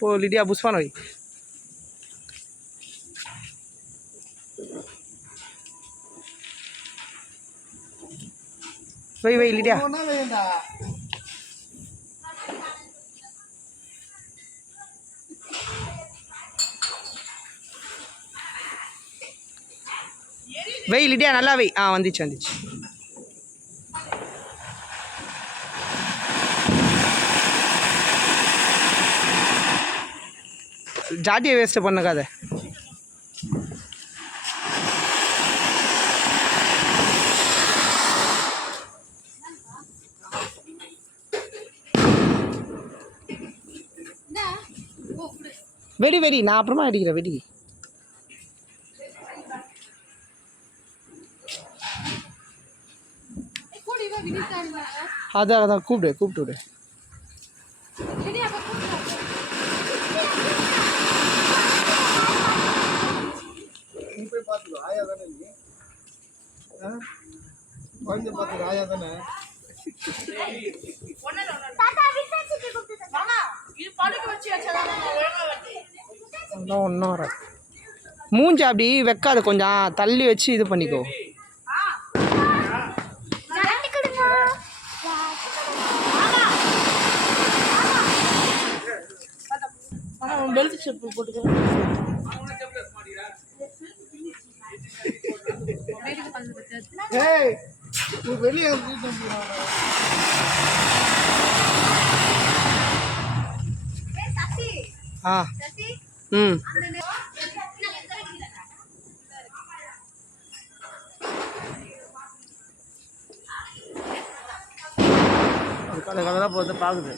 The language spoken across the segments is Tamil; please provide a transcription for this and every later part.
போ லிடியா புஷ்பான வை. வை வை லிடியா. வை லிடியா நல்லா வை. வந்துச்சு வந்துச்சு. ஜாட்டியை வேஸ்ட்டு பண்ணுக்காத. வெடி வெடி நான் அப்புறமா அடிக்கிறேன் வெடி. அதான் கூப்பிட்டு விடு. ஒன்றும் வர மூஞ்சி அப்படி வைக்காது, கொஞ்சம் தள்ளி வச்சு இது பண்ணிக்கோ. வெளியே கலகலதான் போது பார்க்குது.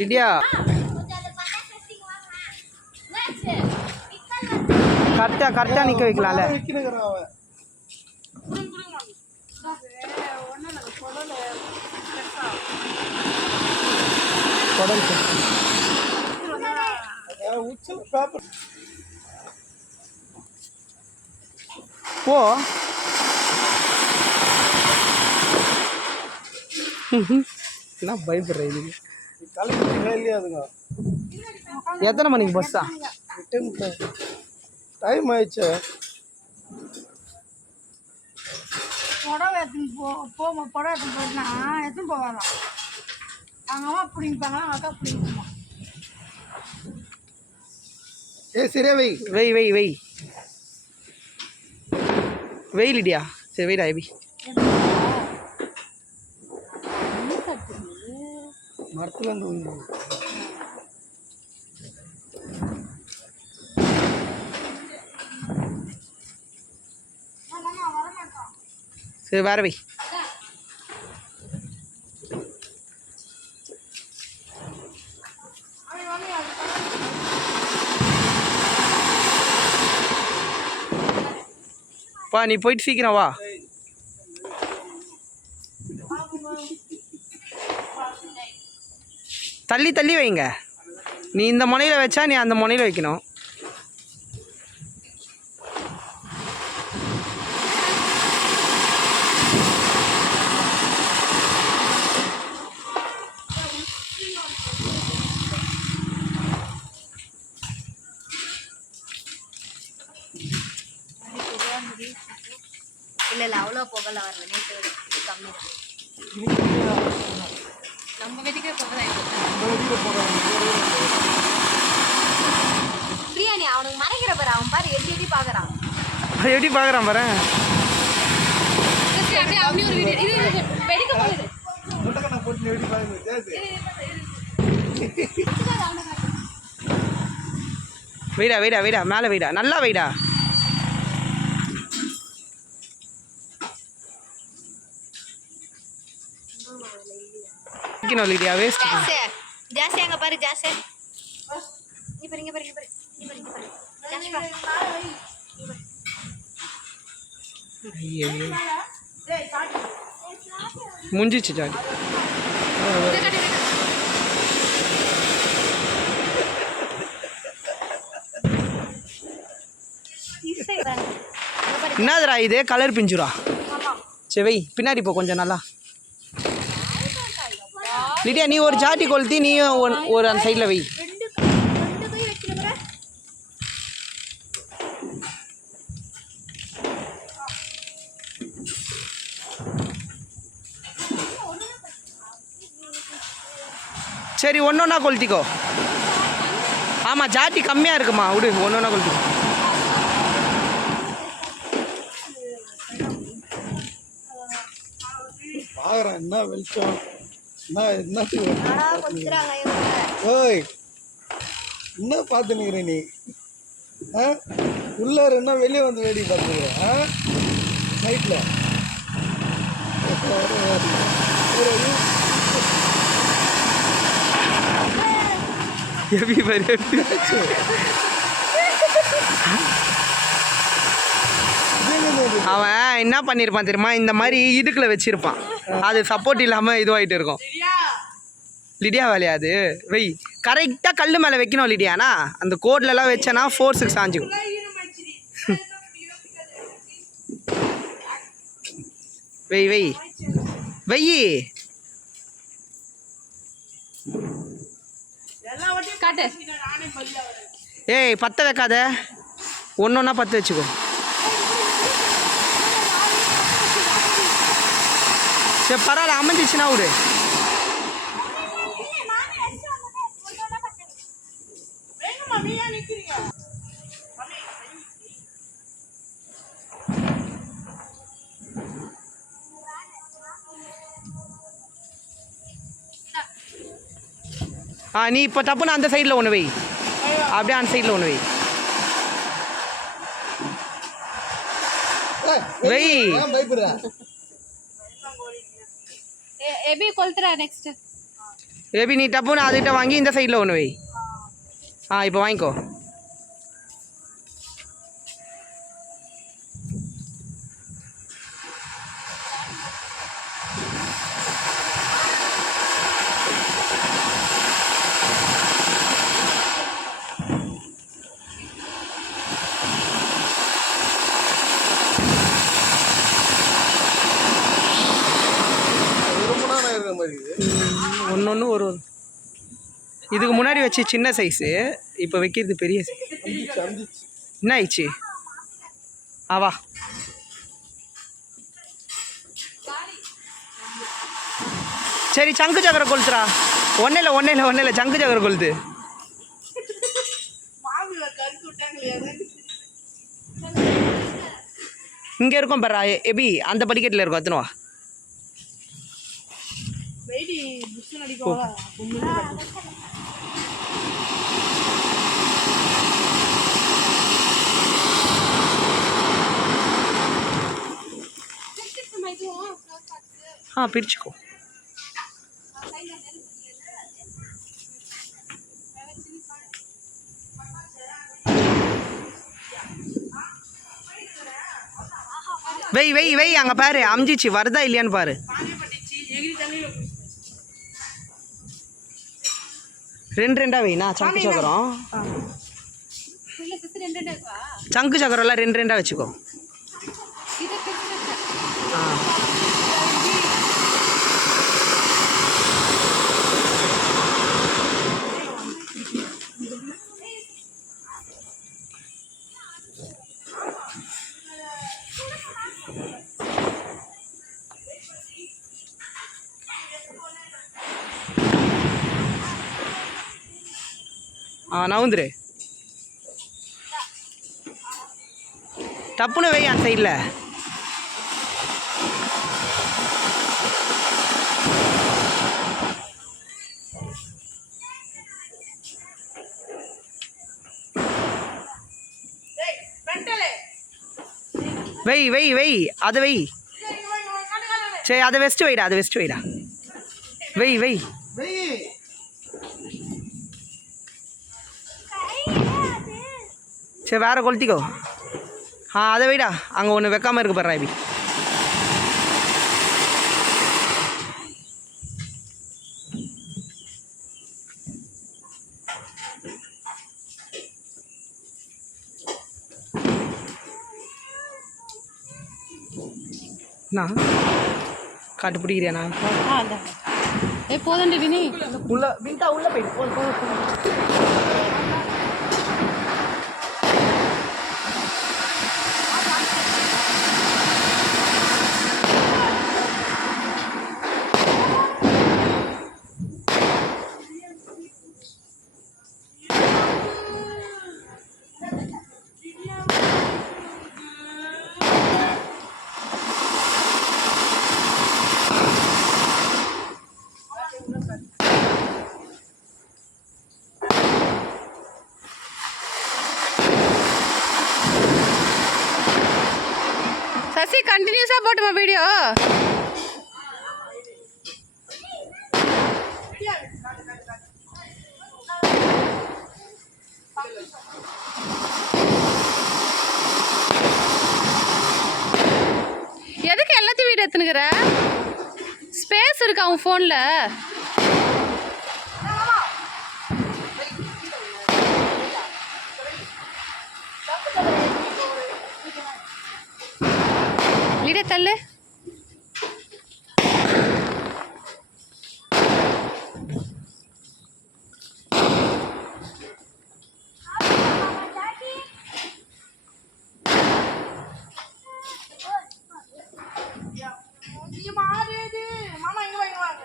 லிடியா கரெக்டாக நிற்க வைக்கலாம்ல. போ என்ன பயப்படுற இது? எத்தனை மணிக்கு பஸ்ஸா? டைம் ஆயிடுச்சு. புடவை எடுத்துன்னு புடவை எடுத்துன்னு போயிட்டுனா எடுத்துன்னு போவாங்க. அவங்க அம்மா பிடிப்பாங்க, அவங்க அக்கா பிடிக்குமா. சரியா வை வை வை வை வெயில் இடியா. சரி வெயிடா எபி மரத்துல இருந்து சரி வேற வை. பா நீ போயிட்டு சீக்கிரம் வா. தள்ளி தள்ளி வைங்க. நீ இந்த முனையில் வச்சா நீ அந்த முனையில் வைக்கணும். இல்லை அவ்வளோ புகழ வரல. நேற்று கம்மி தான். நம்ம வீட்டுக்கே பிரியாணி அவனுக்கு மறைக்கிற பாரு. அவன் பாரு எப்படி எப்படி பார்க்குறான். எப்படி பார்க்குறான் பாரு. வெடிக்க போகுது. வெயிடா வெயிடா வெயிடா மேலே வெயிடா நல்லா வெயிடா. லிடியா வேஸ்ட் ஜாஸ்தி அங்க பாரு. ஜாஸ்தி நீ பாரு இங்க பாரு இங்க பாரு நீ பாரு இங்க பாரு ஜாஸ்தி பாரு. ஐயோ டேய் காட்டு முடிஞ்சிச்சு ஜாடி. என்னதுடா இது கலர் பிஞ்சுரா? சரி வை பின்னாடி போ கொஞ்சம் நல்லா. லிடியா நீ ஒரு ஜாட்டி கொளுத்தி நீ ஒரு அந்த சைடில் வை. சரி ஒன்று ஒன்றா கொளுத்திக்கோ. ஆமாம் ஜாட்டி கம்மியாக இருக்குமா, விடு ஒன்று ஒன்றா கொளுத்திக்கோ. பாக்குறேன் என்ன வெளிச்சம் ஓய் என்ன பார்த்துனுக்குற நீ? உள்ளார என்ன வெளியே வந்து வேடி பார்த்துக்கிற நைட்டில்? அவன் என்ன பண்ணியிருப்பான் தெரியுமா, இந்த மாதிரி இடுக்குல வச்சிருப்பான், அது சப்போர்ட் இல்லாமல் இதுவாகிட்டு இருக்கும். லிடியா வேலையா அது? வை கரெக்டாக கல் மேலே வைக்கணும் லிடியானா, அந்த கோட்லலாம் வச்சேன்னா 4-6 சாஞ்சிக்கும். வை வை வை. ஏய் பற்ற வைக்காத, ஒன்று ஒன்றா பற்ற வச்சுக்கோ. சரி பரவாயில்ல, அமைஞ்சிச்சுன்னா விடு. நீ இப்போ டப்புன்னு அந்த சைடில் ஒன்று வை, அப்படியே அந்த சைடில் ஒன்று வை. வை எபி கொளுத்துறா நெக்ஸ்ட். எபி நீ டப்புன்னு அதுகிட்ட வாங்கி இந்த சைடில் ஒன்று வை. இப்போ வாங்கிக்கோ. ஒன்று ஒரு இதுக்கு முன்னாடி வச்சு சின்ன சைஸு, இப்போ வைக்கிறது பெரிய சைஸ். என்ன ஆயிடுச்சு? வா சரி சங்கு சக்கரை கொளுத்துறா. ஒன்றில் சங்கு சக்கரை கொளுத்து. இங்கே இருக்கும் பரா எபி, அந்த படிக்கட்டில் இருக்கும், அத்தனவா. பிரிச்சுக்கோ. வை வை வை, அங்கே பாரு அமிஞ்சிச்சு, வருதா இல்லையான்னு பாரு. ரெண்டா வைண்ணா சங்கு சக்கரம். சங்கு சக்கரம்லாம் ரெண்டா வச்சுக்கோ. நவுந்துரு டப்புன்னு வை அந்த சைடில். வை வை வை அதை வை. சரி அதை வெஸ்ட்டு வைடா, அதை வெஸ்ட்டு வைடா. வை வை. சரி வேறு கொளுத்திக்கோ. அதை வைடா, அங்கே ஒன்று வைக்காமல் இருக்கு பாரு. நான் காட்டு பிடிக்கிறியா நான் போதும் நீ உள்ள விண்டா உள்ள போயிட்டு சசி கண்டினியூஸாக போட்டுமா வீடியோ எதுக்கு எல்லாத்தையும் வீடியோ எடுத்துனுக்குற ஸ்பேஸ் இருக்கா உன் ஃபோனில் லிடே தள்ளு மாமா இங்க வாங்க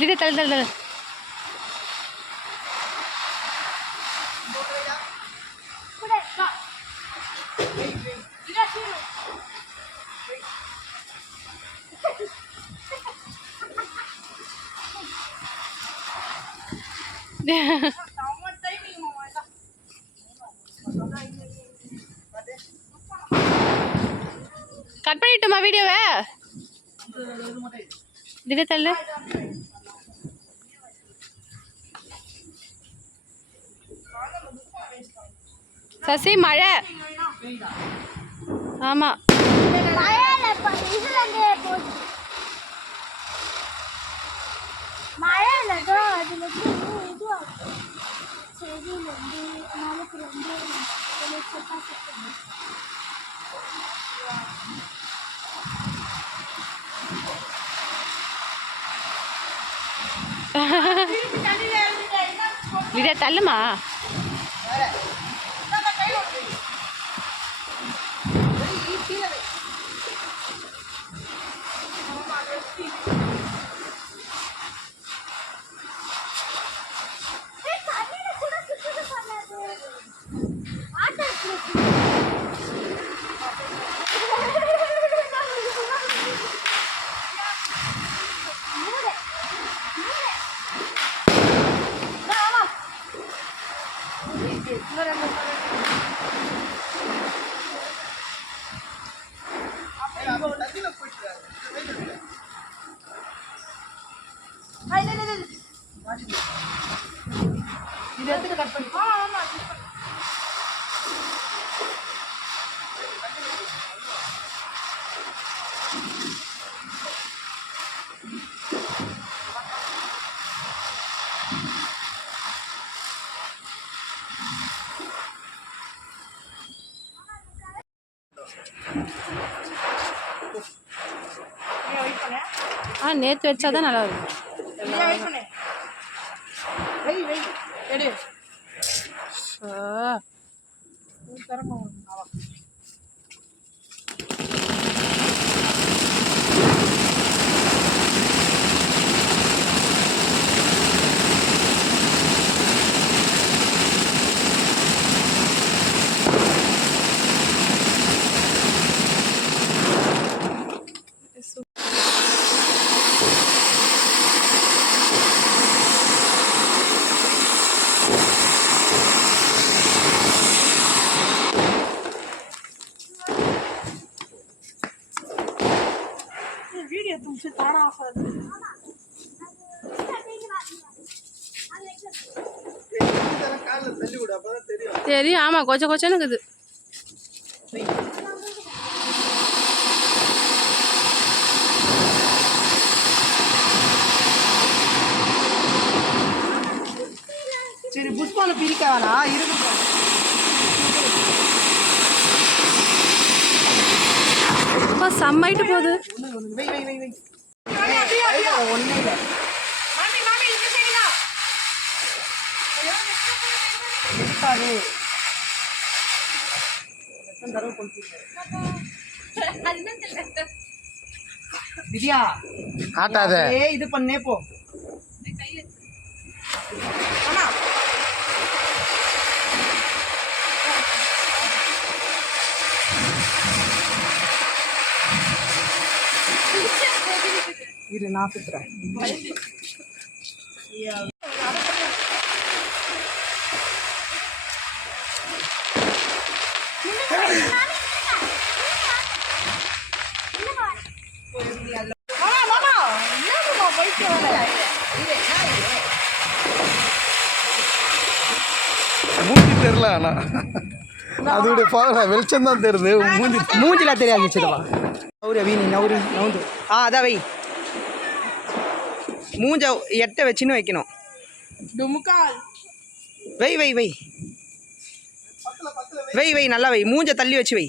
லிடே தள்ளு தள்ளு தள்ளு கட் பண்ணிட்டுமா வீடியோவை லிடே தள்ளு சசி மழை ஆமாம் மழை இல்லைக்கா அதில் இதுவாகும் செடியிலேருந்து நாளைக்கு ரொம்ப லிடே தள்ளுமா இது எடுத்துட்டு கட் பண்ணி ஆமா நேற்று வச்சாதான் நல்லா இருக்கும் वीडियो तुमसे तारा ऑफर தெரியும் ஆமாம் கொஞ்சம் கொஞ்சம் இருக்குது ஸ்பூன் பிரிக்க வேணாம் இருக்கு. செம்மாயிட்டு போகுது. வை வை வை வை ஒன்றும் இல்லை. இருக்காது வித்யா ஆட்டாத. இது பண்ணே போ. இரு நான் சுத்துறேன். மூஞ்சி தெரியல. ஆனா அதோடைய வெளிச்சம் தான் தெரியுது. மூஞ்சில தெரியாது. நவுரு அவி நீ நவுரு நவுந்து. அதான் வை. மூஞ்ச எட்ட வச்சுன்னு வைக்கணும். வை வை வை வை வை நல்லா வை. மூஞ்ச தள்ளி வச்சு வை.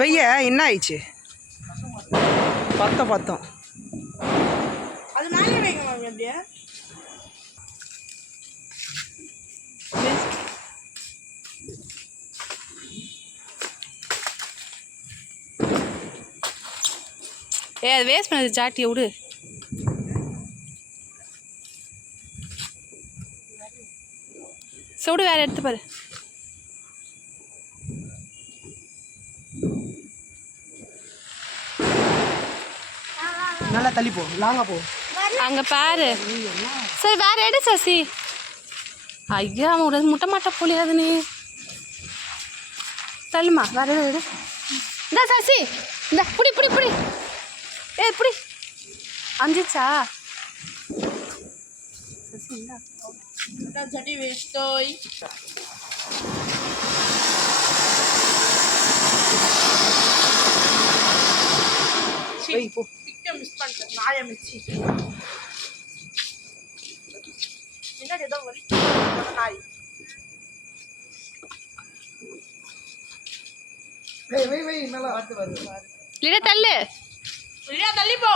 வைய என்ன ஆயிடுச்சு? பத்தம் அது மேலே வைங்க மாமி. அப்படியே அது வேஸ்ட் பண்ணது. சாட்டியை விடு. சுடு வேற எடுத்து பாரு. நல்லா தள்ளி போ. லாங்கா போ. அங்க பாரு. சரி வேற எடு சசி. ஐயா அவன் முட்டை மாட்ட போலியாது நீ. தள்ளுமா வேற எடு. இந்த சசி இந்த புடி புடி புடி. புடி அஞ்சிச்சா சசி. இந்த சட்டி வேஸ்டோய். போ. மிஸ் பண்ணிட்டேன். நாயை மிச்சி என்ன ஏதோ வரி நாய். நல்லா வருது. இல்ல தள்ளு. இல்லையா தள்ளி போ.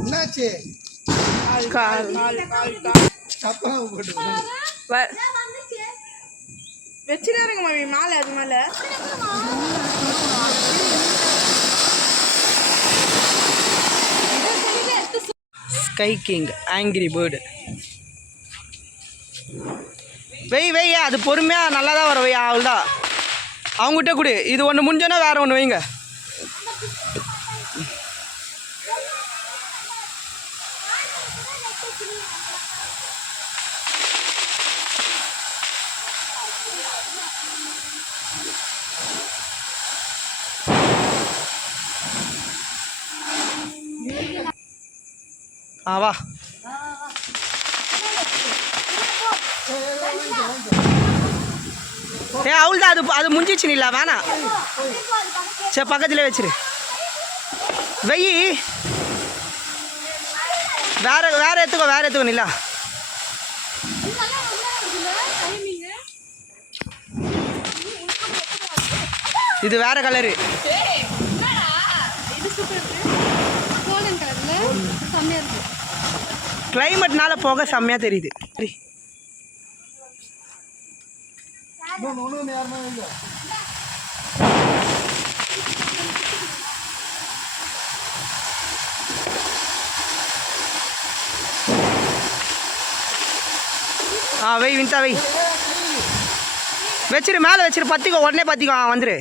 என்னாச்சு? வச்சுருங்க மாமி மேலே. அது மேலே ஸ்கை கிங் ஆங்கிரி பேர்டு. வை வை. அது பொறுமையாக நல்லா தான் வரும். வை அவ்வளோதான். அவங்ககிட்ட கொடு. இது ஒன்று முடிஞ்சோன்னா வேறு ஒன்று வைங்க. வா. அவள்தான். அது முடிஞ்சிச்சு. இல்ல வேணாம். சரி பக்கத்துல வச்சிரு. வெயி வேற எடுத்துக்கோ. நில்லா இது வேற கலரு. கிளைமேட்னால போக செம்மையா தெரியுது. வை வின்தா வை. வச்சிரு மேலே வச்சிரு. பத்திக்கோ. உடனே பத்திக்கோ. வந்துரு.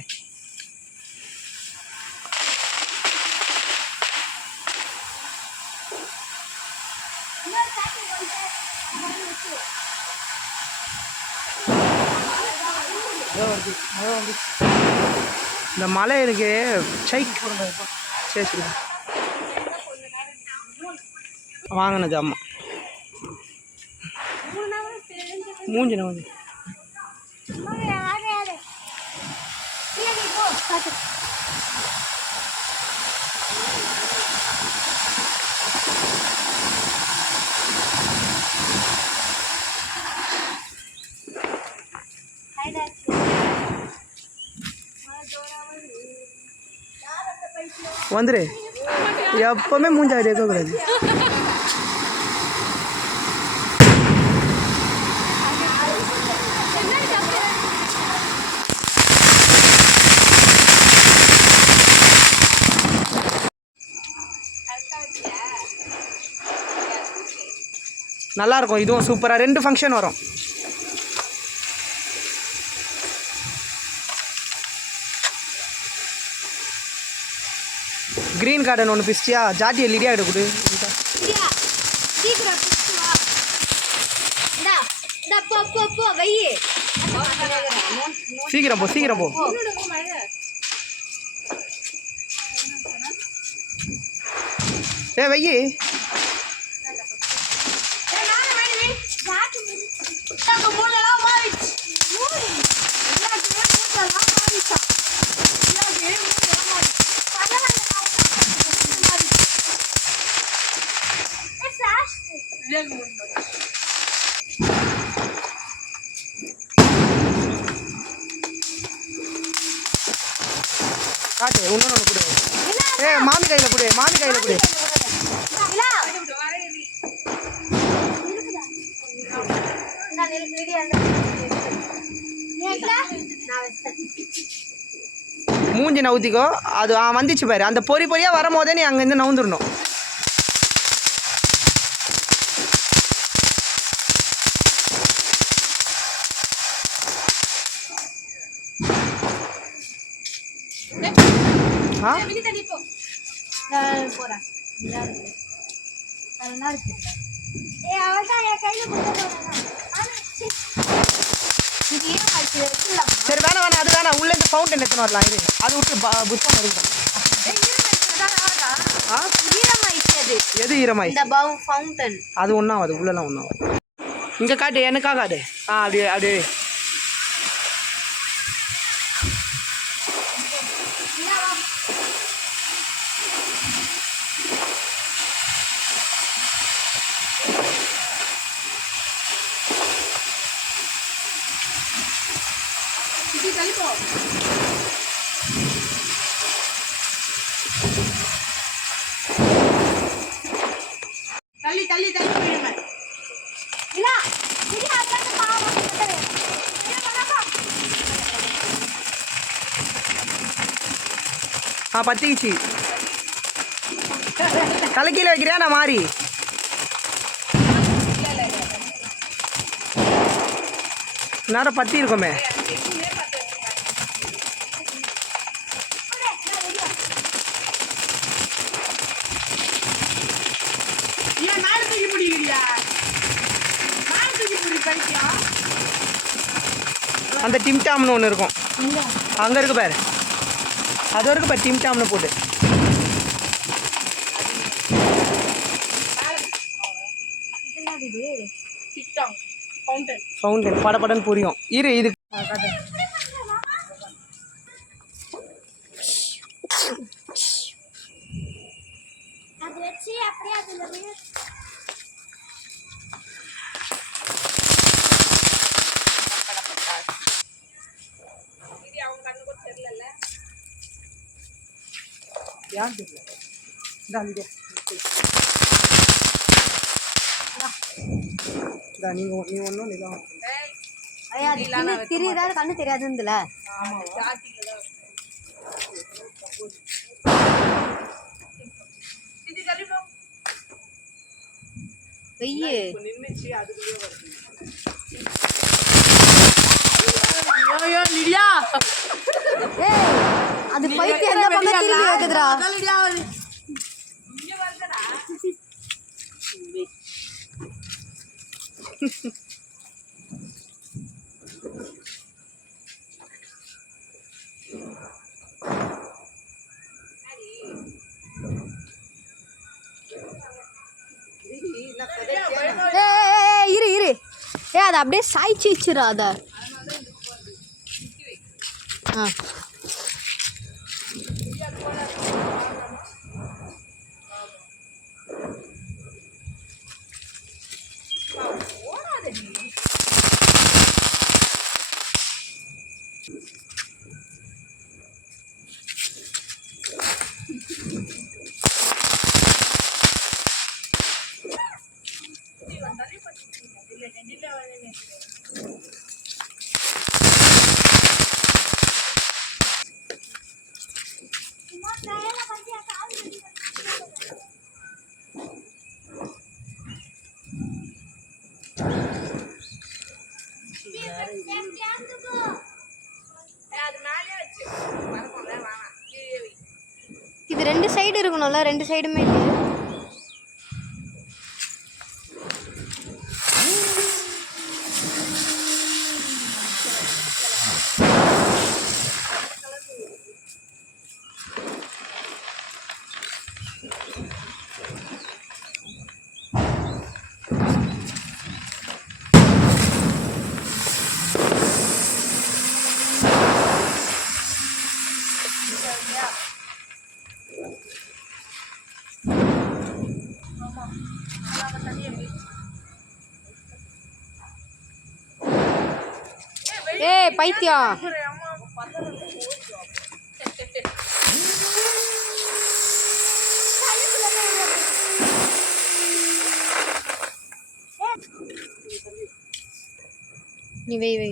மழை வந்து இந்த மலை இருக்கு சை சரி சரி வாங்கின ஜாமா மூஞ்சி வந்து வந்துரு எப்பவுமே மூஞ்சாடி இருக்கக்கூடாது நல்லா இருக்கும் இதுவும் சூப்பராக 2 ஃபங்க்ஷன் வரும் கிரீன் கார்டன் ஒன்று பிஸ்டியா ஜாட்டியை லிடியா கிட்ட கொடு சீக்கிரம் போ சீக்கிரம் போ ஏ வெய்யி காட்டு இன்னொன்று கொடு ஏ மாமி கையில் கொடு மாமி கையில் கொடு மூஞ்சி நவுத்திக்கோ அது வந்துச்சு பாரு அந்த பொறி பொறியாக வரும்போதே நீ அங்கேருந்து நவுந்துடணும் சரி வேணாம் வேணாம் அது வேணாம் உள்ள இந்த ஃபவுண்டன் எடுத்துன்னு வரலாம் இது அது விட்டு புத்தகம் இருக்கும் எது ஈரமாய் அது ஒன்றாவது உள்ளலாம் ஒன்றாவது இங்கே காட்டு எனக்காக காட்டு அப்படியே அப்படியே தள்ளி தள்ளி தள்ளி பத்திச்சு தலைக்கீழ வைக்கிறியா நான் மாறி நேரம் பத்தி இருக்குமே அந்த டிம்டாம்னு ஒன்று இருக்கும் அங்கே இருக்கு பாரு அது வரைக்கும் பாரு டிம்டாம்னு போட்டு ஃபவுண்டன் படப்படன்னு புரியும் இரு இது யார் தெரியல நீ ஒன்றும் நிலம் தெரியுதா கண்ணு தெரியாதுல நின்றுச்சு அதுக்குள்ளேயே வருது அது பைக்கு எந்த பக்கம் திரும்பி வைக்குதுடா அதை அப்படியே சாய்ச்சி வச்சிடாத. ஆ இது 2 சைடு இருக்கணும்ல, 2 சைடுமே இல்லையே. ஏய் பைத்தியம், நீ வை வை.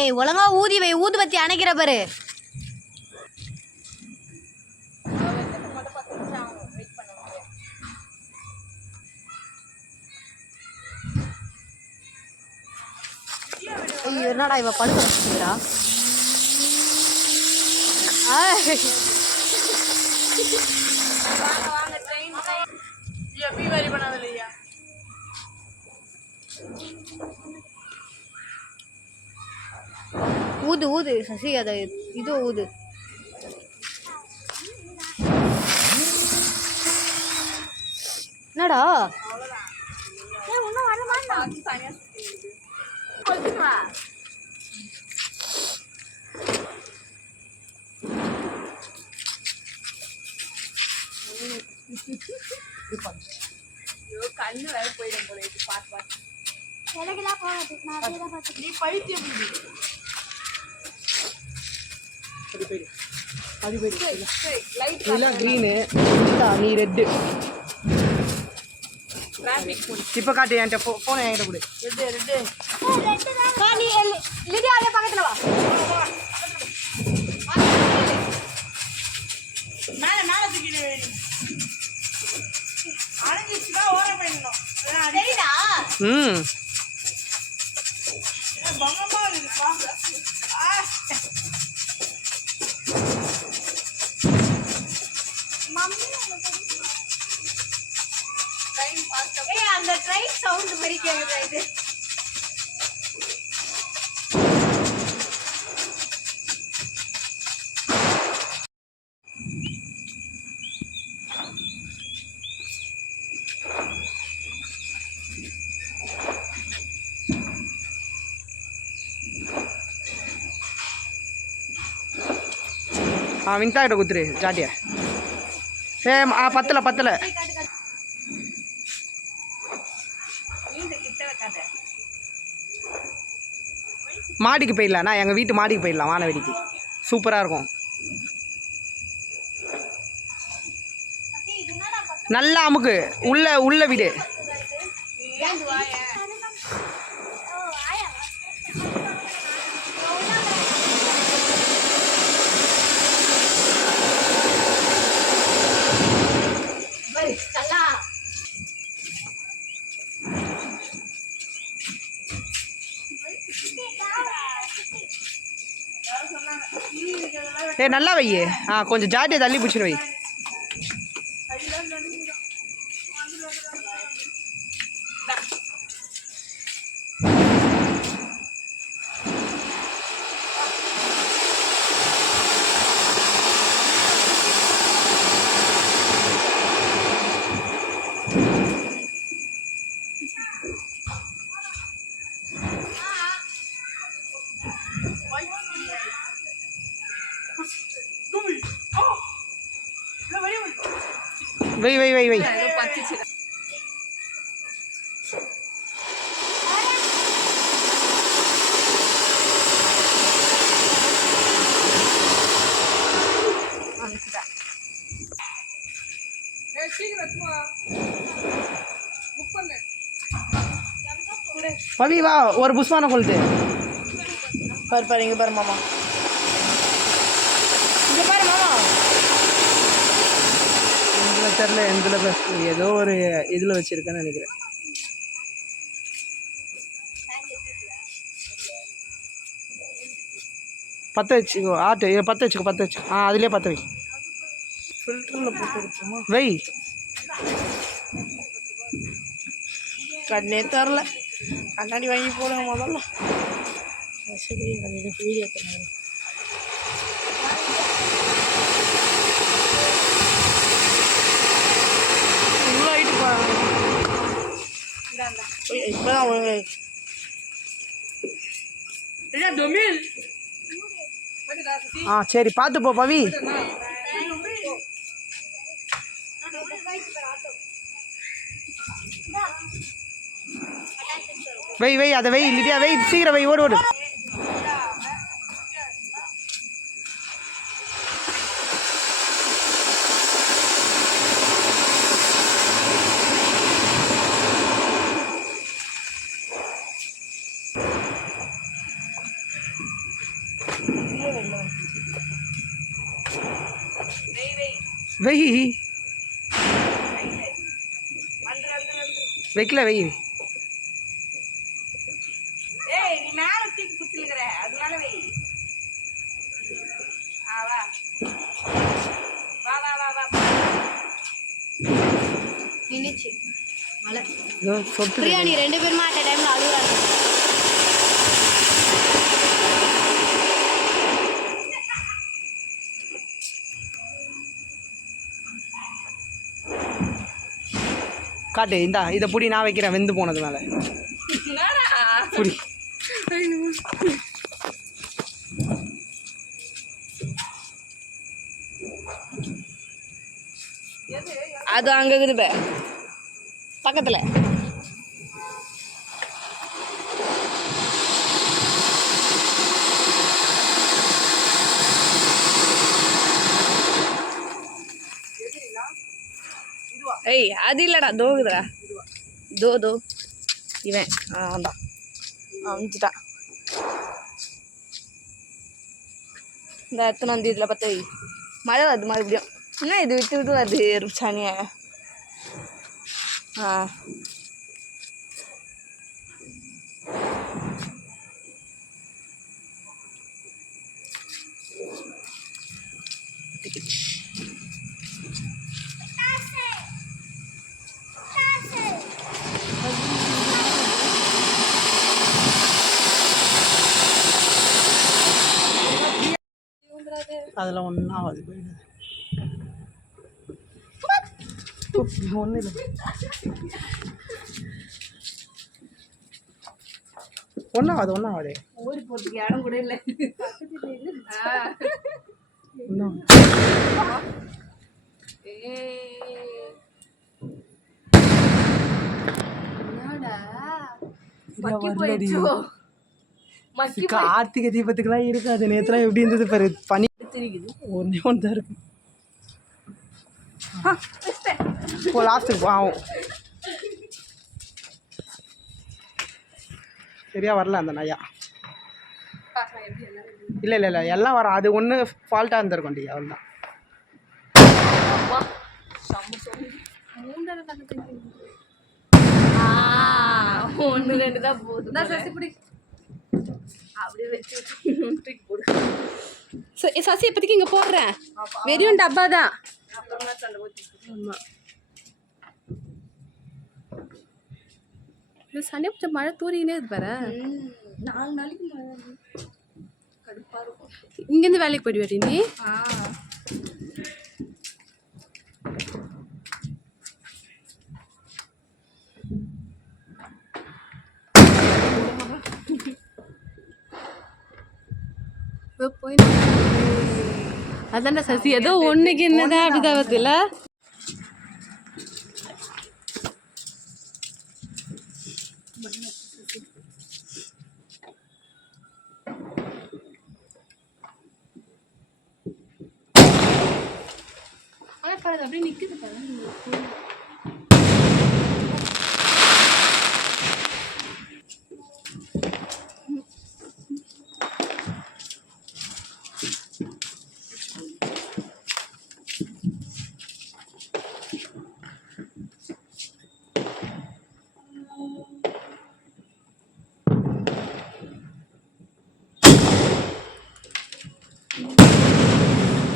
ஏய் ஒழுங்கா ஊதி வை, ஊதுபத்தி அணைக்கிற பாரு. ஐயோ என்னடா இவ படுக்க வச்சுக்கிறா. ஊது ஊது சசி, அதை இது ஊது. என்னடா கண்ணு வேற போயிடும் போல இது. பாத்து பாத்து எனக்குலாம் போகாது, நான் அப்படியே தான் பார்த்து. நீ பைத்தியம் கிரீனு, நீ ரெட்டு. இப்போ காட்டு என்கிட்ட போனை என்கிட்ட கொடு. நீ லிடியா அதே பக்கத்துல வா. மேல மேல தூக்கிடு. அணைஞ்சிச்சுன்னா ஓர போயிடணும். சரிடா. பங்கமா இருக்குப்பா. அந்த ட்ரெயின் சவுண்ட் மாதிரி கேக்குதா இது? வினிதா கிட்ட குத்துரு ஜாட்டியா. பத்தல பத்தல. மாடிக்கு போயிடலாண்ணா, எங்கள் வீட்டு மாடிக்கு போயிடலாம் வானவெடிக்கு. சூப்பராக இருக்கும். நல்லா அமுக்கு உள்ள வீடு. நல்லா வை. கொஞ்சம் ஜாட்டியை தள்ளி பிடிச்சிரு வை. வை வை வை வை. பவி வா, ஒரு புஷ்வான கொளுத்து. பாரு இங்கே பாரு மாமா, இங்கே பாரு மாமா. இதில் தெரில எந்தில் ஏதோ ஒரு இதில் வச்சுருக்கேன்னு நினைக்கிறேன். பற்ற வச்சுக்கோ ஆட்டு, இதை பற்ற வச்சுக்கோ. அதுலேயே பற்ற வை. ஃபில்டரில் போட்டு கொடுப்போமா? வை. கண்ணே தரல, கண்ணாடி வாங்கி போடுங்க முதல்ல. சரி வீடியோ பண்ணுங்க. இவ்வளோ ஆகிட்டு இப்போதான் ஒழுங்கு. சரி பார்த்து போ பவி. வை வை, அதை வை லிடியா, வை சீக்கிரம் வை, ஓடு. வை வைக்கல வை. பிரியாணி 2 பேருமா அட் டைம்ல அழுகுறாங்க. காட்டு, இந்தா இதை புடி, நான் வைக்கிறேன் வெந்து போனது மேலே புடி. அது அங்கே இருக்குது பக்கத்தில். ஏய் அது இல்லைடா, தோகுதுடா. தோ இவன் அதான் அமிச்சிட்டான். இந்த எத்தனை வந்து இதில் பார்த்து மழை வருது மறுபடியும். என்ன இது விட்டு விட்டு வருது சாணியை. அதெல்லாம் ஒன்றும் ஆகாது, போயிடுது. ஒன்றும் இல்லை, ஒன்றும் ஆகாது. ஊறி போகிறதுக்கு இடம் கூட இல்லை. ஒன்றும் மக்கி போயிடுச்சோ. கார்த்திகை தீபத்துக்குலாம் இருக்காது. நேற்றுலாம் எப்படி இருந்தது பாரு, பனி ஒன்றே ஒன்று தான் இருக்கு. இப்போ லாஸ்ட்டுக்கு ஆகும். சரியா வரல அந்த நாயா. இல்லை இல்லை இல்லை எல்லாம் வரும். அது ஒன்று ஃபால்ட்டாக இருந்திருக்கோண்டி, அவள் தான். ஒன்று ரெண்டு தான் போகுது. சசி பிடி அப்படியே வச்சு தூக்கி போடு. சசி இப்போதைக்கு இங்கே போடுறேன். வெறும் டப்பா தான். ஆமாம் சண்டே கொஞ்சம் மழை தூரிக்கினே இருக்கு பாரு. 4 நாளைக்கு மழை கடுப்பாக இருக்கும். இங்கேருந்து வேலைக்கு போயிடுவேன் நீ? அதான்டா சசி ஏதோ ஒன்றுக்கு என்னதான் அப்படிதான் வருதுல்ல. அப்படியே நிக்குது பாரு.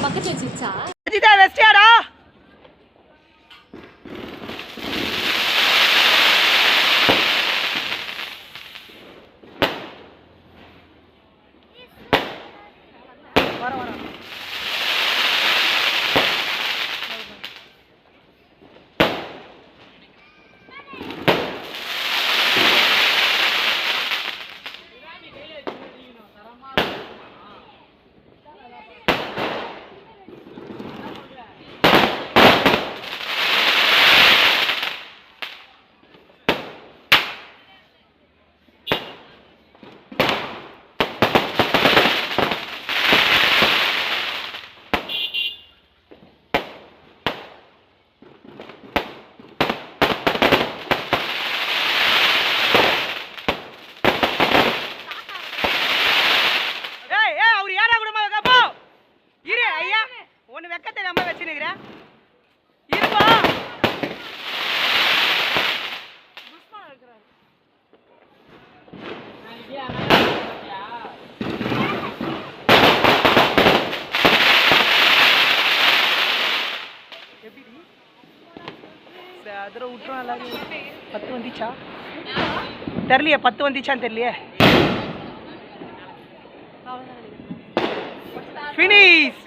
பக்கத்துல வச்சுச்சா வெஸ்டியாடா. ஒன்று வெக்கத்தை நம்ம வச்சுன்னுக்கிறேன் இருப்பா. எப்படி அதில் விட்டுரும் எல்லாரும். 10 வந்துச்சா தெரியலையே. 10 வந்துச்சான்னு தெரியலையே. ஃபினிஷ்.